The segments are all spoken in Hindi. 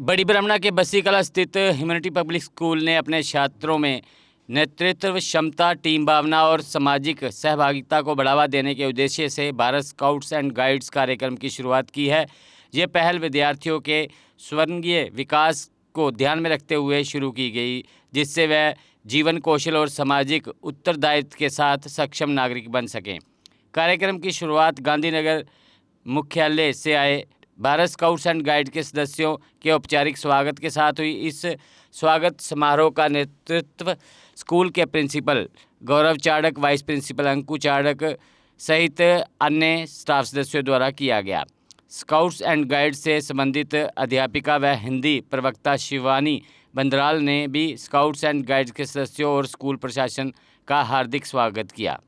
बड़ी ब्राह्मणा के बस्सी कला स्थित ह्यूमैनिटी पब्लिक स्कूल ने अपने छात्रों में नेतृत्व क्षमता, टीम भावना और सामाजिक सहभागिता को बढ़ावा देने के उद्देश्य से भारत स्काउट्स एंड गाइड्स कार्यक्रम की शुरुआत की है। ये पहल विद्यार्थियों के स्वर्गीय विकास को ध्यान में रखते हुए शुरू की गई, जिससे वह जीवन कौशल और सामाजिक उत्तरदायित्व के साथ सक्षम नागरिक बन सकें। कार्यक्रम की शुरुआत गांधीनगर मुख्यालय से आए भारत स्काउट्स एंड गाइड के सदस्यों के औपचारिक स्वागत के साथ हुई। इस स्वागत समारोह का नेतृत्व स्कूल के प्रिंसिपल गौरव चाड़क, वाइस प्रिंसिपल अंकु चाड़क सहित अन्य स्टाफ सदस्यों द्वारा किया गया। स्काउट्स एंड गाइड से संबंधित अध्यापिका व हिंदी प्रवक्ता शिवानी बंदराल ने भी स्काउट्स एंड गाइड के सदस्यों और स्कूल प्रशासन का हार्दिक स्वागत किया।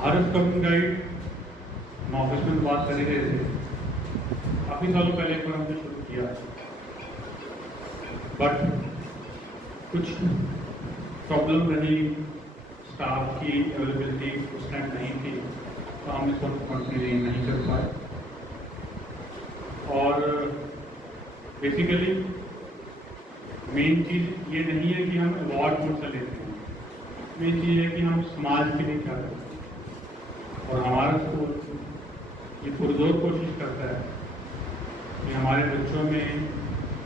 भारत स्काउट्स एंड गाइड हम ऑफिस में बात कर ही रहे थे। काफ़ी सालों पहले एक बार हमने शुरू किया, बट कुछ प्रॉब्लम रही, स्टाफ की अवेलेबिलिटी उस टाइम नहीं थी, तो हम इसको कंटिन्यू नहीं कर पाए। और बेसिकली मेन चीज़ ये नहीं है कि हम अवार्ड कौन सा लेते हैं, मेन चीज़ है कि हम समाज के लिए क्या करते हैं। और हमारा स्कूल ये पुरजोर कोशिश करता है कि हमारे बच्चों में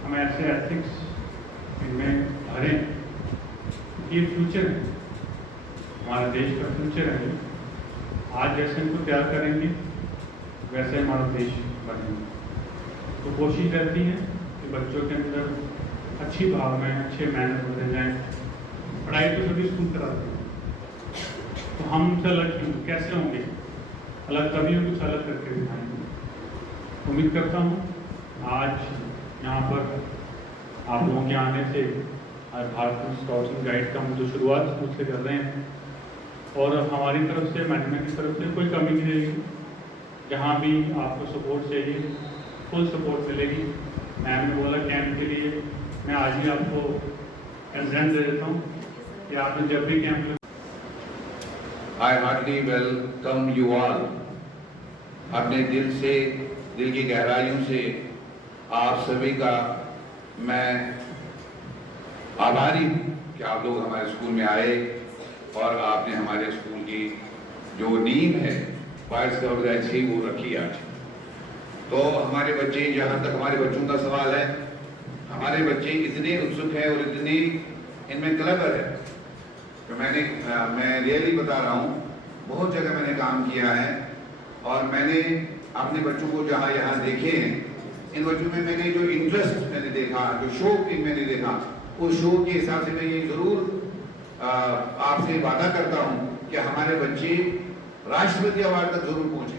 हम ऐसे एथिक्स इनमें भरें कि ये फ्यूचर है, हमारे देश का फ्यूचर है। आज जैसे इनको तैयार करेंगे वैसे हमारा देश बनेगा। तो कोशिश रहती है कि बच्चों के अंदर अच्छी भावनाएं, अच्छे मैनर बदल जाएँ। पढ़ाई तो सभी स्कूल कराते हैं, तो हम उनसे अलग कैसे होंगे? अलग तभी हम कुछ अलग करके दिखाएंगे। उम्मीद करता हूँ आज यहाँ पर आप लोगों के आने से आज भारत स्काउट्स एंड गाइड का हम जो शुरुआत स्कूल से कर रहे हैं, और हमारी तरफ से, मैनेजमेंट की तरफ से कोई कमी नहीं रहेगी। जहाँ भी आपको सपोर्ट चाहिए फुल सपोर्ट मिलेगी। मैम ने बोला कैंप के लिए, मैं आज ही आपको कंसेंट दे देता हूँ कि आपने जब भी camp I heartily welcome you all। अपने दिल से, दिल की गहराइयों से आप सभी का मैं आभारी हूँ कि आप लोग हमारे स्कूल में आए और आपने हमारे स्कूल की जो नींव है भारत स्काउट्स एंड गाइड्स की वो रखी आज। तो हमारे बच्चे, जहाँ तक हमारे बच्चों का सवाल है, हमारे बच्चे इतने उत्सुक हैं और इतने इनमें क्लेवर है तो मैं रियली बता रहा हूँ, बहुत जगह मैंने काम किया है और मैंने अपने बच्चों को जहाँ यहाँ देखे हैं, इन बच्चों में मैंने जो इंटरेस्ट मैंने देखा, जो शौक मैंने देखा, उस शौक के हिसाब से मैं ये जरूर आपसे वादा करता हूँ कि हमारे बच्चे राष्ट्रपति अवार्ड तक जरूर पहुंचे,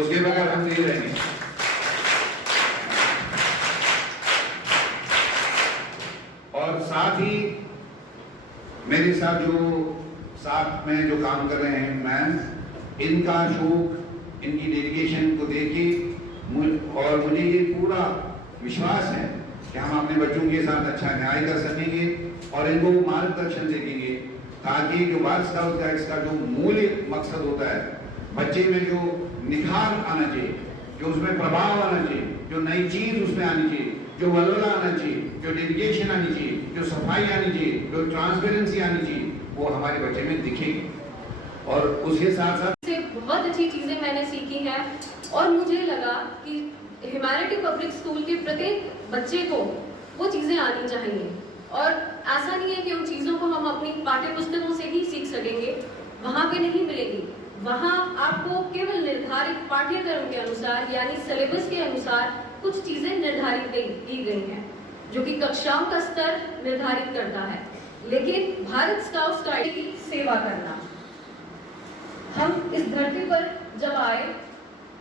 उसके बगैर हम नहीं रहेंगे। और साथ ही मेरे साथ में जो काम कर रहे हैं मैम, इनका शौक, इनकी डेडिकेशन को देखे और मुझे ये पूरा विश्वास है कि हम अपने बच्चों के साथ अच्छा न्याय कर सकेंगे और इनको मार्गदर्शन देंगे, ताकि जो भारत स्काउट गाइड्स का जो मूल मकसद होता है, बच्चे में जो निखार आना चाहिए, जो उसमें प्रभाव आना चाहिए, जो नई चीज उसमें आनी चाहिए, जो वल्वला आना चाहिए, जो डेडिकेशन आनी चाहिए, जो सफाई आनी चाहिए, जो ट्रांसपेरेंसी आनी चाहिए, वो हमारे बच्चे में दिखेगी। और उसके साथ साथ से बहुत अच्छी चीजें मैंने सीखी हैं और मुझे लगा कि ह्यूमैनिटी पब्लिक स्कूल के प्रत्येक बच्चे को वो चीजें आनी चाहिए। और ऐसा नहीं है कि उन चीजों को हम अपनी पाठ्य पुस्तकों से ही सीख सकेंगे, वहां पे नहीं मिलेगी। वहां आपको केवल निर्धारित पाठ्यक्रम के अनुसार यानी सिलेबस के अनुसार कुछ चीजें निर्धारित की गई हैं, जो कि कक्षाओं का स्तर निर्धारित करता है। लेकिन भारत स्काउट्स गाइड की सेवा करना, हम इस धरती पर जब आए,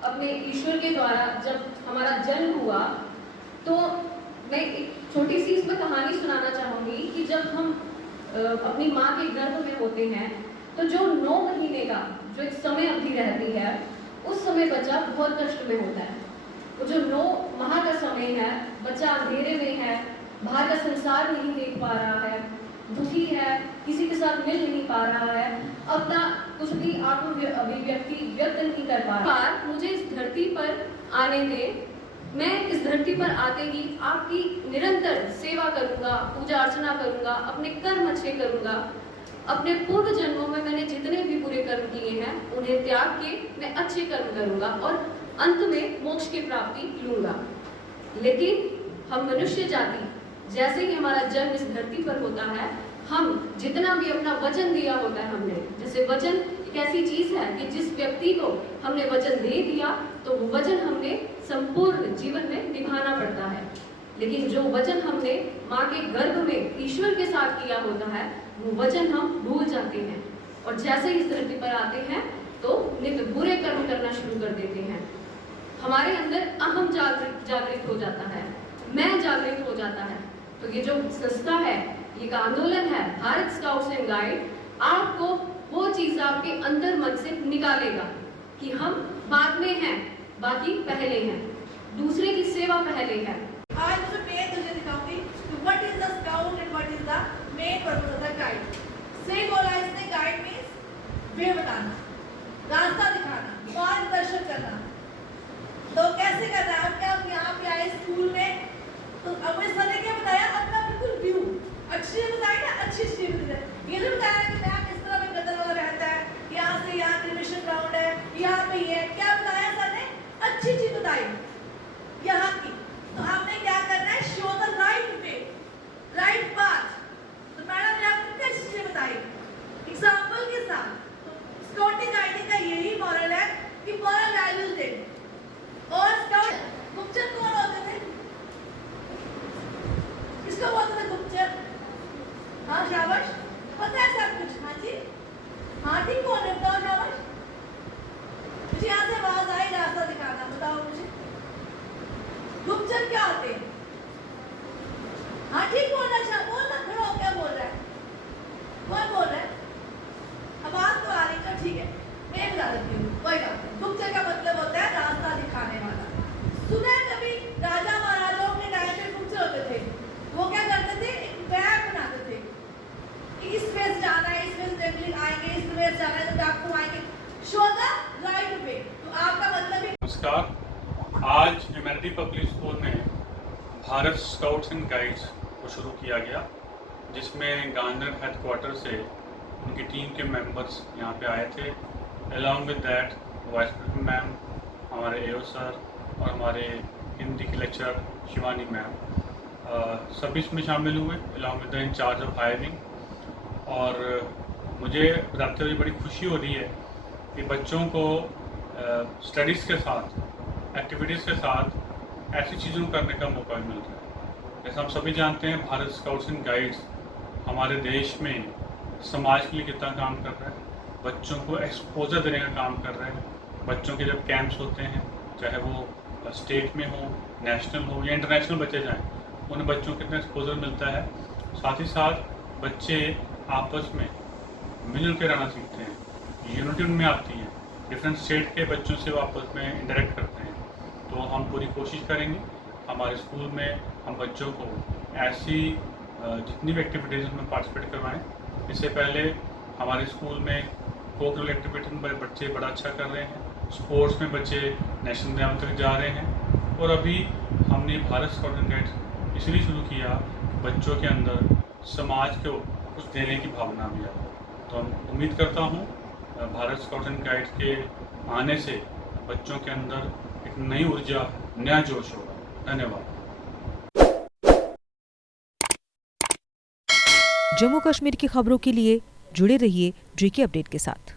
अपने ईश्वर के द्वारा जब हमारा जन्म हुआ, तो मैं एक छोटी सी इसमें कहानी सुनाना चाहूंगी कि जब हम अपनी माँ के गर्भ में होते हैं, तो जो 9 महीने का जो एक समय अवधि रहती है, उस समय बच्चा बहुत कष्ट में होता है। वो जो 9 माह का समय है, बच्चा अंधेरे में है, बाहर का संसार नहीं देख पा रहा है, दुखी है, किसी के साथ मिल नहीं पा रहा है, अपना कुछ भी आत्म अभिव्यक्ति व्यक्त नहीं कर पा रहा। मुझे इस धरती पर आने दे, मैं इस धरती पर आते ही आपकी निरंतर सेवा करूंगा, पूजा अर्चना करूंगा, अपने कर्म अच्छे करूंगा। अपने पूर्व जन्मों में मैंने जितने भी बुरे कर्म किए हैं, उन्हें त्याग के मैं अच्छे कर्म करूंगा और अंत में मोक्ष की प्राप्ति लूंगा। लेकिन हम मनुष्य जाति, जैसे ही हमारा जन्म इस धरती पर होता है, हम जितना भी अपना वचन दिया होता है हमने, जैसे वचन एक ऐसी चीज है कि जिस व्यक्ति को हमने वचन दे दिया, तो वो वचन हमने संपूर्ण जीवन में निभाना पड़ता है। लेकिन जो वचन हमने माँ के गर्भ में ईश्वर के साथ किया होता है, वो वचन हम भूल जाते हैं और जैसे ही इस धरती पर आते हैं तो नित्य बुरे कर्म करना शुरू कर देते हैं। हमारे अंदर अहम जागृत हो जाता है, मैं जागृत हो जाता है। तो ये जो संस्था है, ये का आंदोलन है भारत स्काउट्स एंड गाइड, आपको वो चीज आपके अंदर मन से निकालेगा कि हम बाद में हैं, बाकी पहले हैं, दूसरे की सेवा पहले है। आज जो मैं तुझे दिखाऊंगी what is the scout and what is the main purpose of the guide. से बोला इसने, गाइड मींस वे बताना, रास्ता दिखाना, मार्गदर्शन करना। तो कैसे करना है? क्या आप यहाँ पे आए स्कूल में, तो अब इस सर ने क्या बताया, अपना बिल्कुल व्यू अच्छी बताई ना, अच्छी चीज बताई। ये जो बताया कि मैम इस तरह में गदर वाला रहता है, यहाँ से यहाँ क्रिमिशन ग्राउंड है, यहाँ पे ये क्या बताया सर ने, अच्छी चीज बताई यहाँ की। तो हमने क्या करना है, show the right way, right path. तो मैडम ने आपको क्या चीजें बताई एग्जाम्पल के साथ। तो स्काउटिंग गाइडिंग का यही मॉरल है कि मॉरल वैल्यूज दे। और स्काउट गुप्तचर कौन होते थे? किसको बोलते थे गुप्तचर? हाँ शाबाश, पता है सब कुछ। हाँ जी, हाँ ठीक, कौन है बताओ, शाबाश। मुझे यहाँ से आवाज आई, रास्ता दिखाना, बताओ मुझे गुप्तचर क्या होते हैं? हाँ ठीक बोलना, अच्छा बोलना, खड़ा हो, क्या बोल रहा है, कौन बोल रहा है? आवाज तो आ रही है, ठीक है मैं बता देती हूँ, कोई बात नहीं। गुप्तचर का मतलब होता है रास्ता दिखाने वाला। सुना है कभी राजा महाराजाओं के टाइम पे गुप्तचर होते थे, वो क्या करते थे, एक मैप बनाते थे कि इस वे से जाना है, इस वे से जंगली आएंगे, इस वे से जाना है तो डाकू आएंगे, शो द राइट वे। तो आपका मतलब नमस्कार, आज ह्यूमैनिटी पब्लिक स्कूल में भारत स्काउट्स एंड गाइड्स को शुरू किया गया, जिसमें गांधर हेडक्वार्टर से उनकी टीम के मेंबर्स यहाँ पे आए थे। Along with that vice principal ma'am, हमारे एओ सर और हमारे हिंदी की लेक्चर शिवानी मैम, सभी इसमें शामिल हुए along with the in charge of hiring. और मुझे बताते हुए बड़ी खुशी हो रही है कि बच्चों को स्टडीज़ के साथ, एक्टिविटीज़ के साथ ऐसी चीज़ों को करने का मौका मिल रहा है। जैसे हम सभी जानते हैं, भारत स्काउट्स एंड गाइड्स हमारे देश में समाज के लिए कितना काम कर रहा है, बच्चों को एक्सपोजर देने का काम कर रहा है। बच्चों के जब कैंप्स होते हैं, चाहे वो स्टेट में हो, नेशनल हो या इंटरनेशनल बच्चे जाएं, उन बच्चों को कितना एक्सपोजर मिलता है। साथ ही साथ बच्चे आपस में मिल के रहना सीखते हैं, यूनिटी उनमें आती है। डिफरेंट स्टेट के बच्चों से वो आपस में इंटरेक्ट करते हैं। तो हम पूरी कोशिश करेंगे हमारे स्कूल में हम बच्चों को ऐसी जितनी भी एक्टिविटीज़ में पार्टिसिपेट करवाएं। इससे पहले हमारे स्कूल में कोकरल एक्टिविटी में बच्चे बड़ा अच्छा कर रहे हैं, स्पोर्ट्स में बच्चे नेशनल लेवल तक जा रहे हैं। और अभी हमने भारत स्काउट एंड गाइड्स इसलिए शुरू किया कि बच्चों के अंदर समाज को कुछ देने की भावना भी आए। तो हम उम्मीद करता हूँ भारत स्काउट एंड गाइड्स के आने से बच्चों के अंदर एक नई ऊर्जा, नया जोश होगा। धन्यवाद। जम्मू कश्मीर की खबरों के लिए जुड़े रहिए JK अपडेट के साथ।